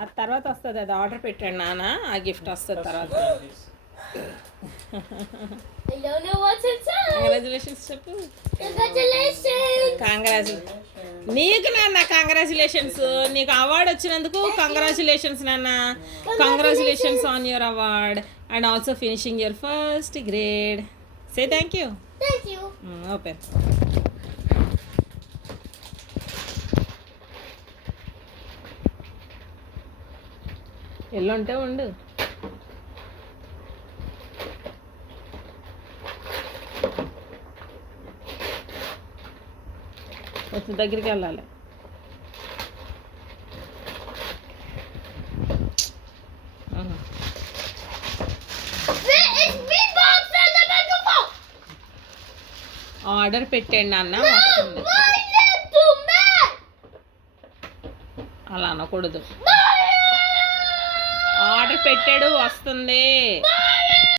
అది తర్వాత వస్తుంది, అది ఆర్డర్ పెట్టాడు నాన్న, ఆ గిఫ్ట్ వస్తుంది తర్వాత. కంగ్రాచులేషన్స్ చెప్పు. నీకు నాన్న కంగ్రాచులేషన్స్, నీకు అవార్డు వచ్చినందుకు కంగ్రాచులేషన్స్ నాన్న. Congratulations on your award and also finishing your first grade. Say thank you. Open. ఎల్లుంటే ఉండు. వచ్చి దగ్గరికి వెళ్ళాలి. ఆర్డర్ పెట్టండి నాన్న, వస్తుంది. అలా అనకూడదు. ఆర్డర్ పెట్టాడు, వస్తుంది.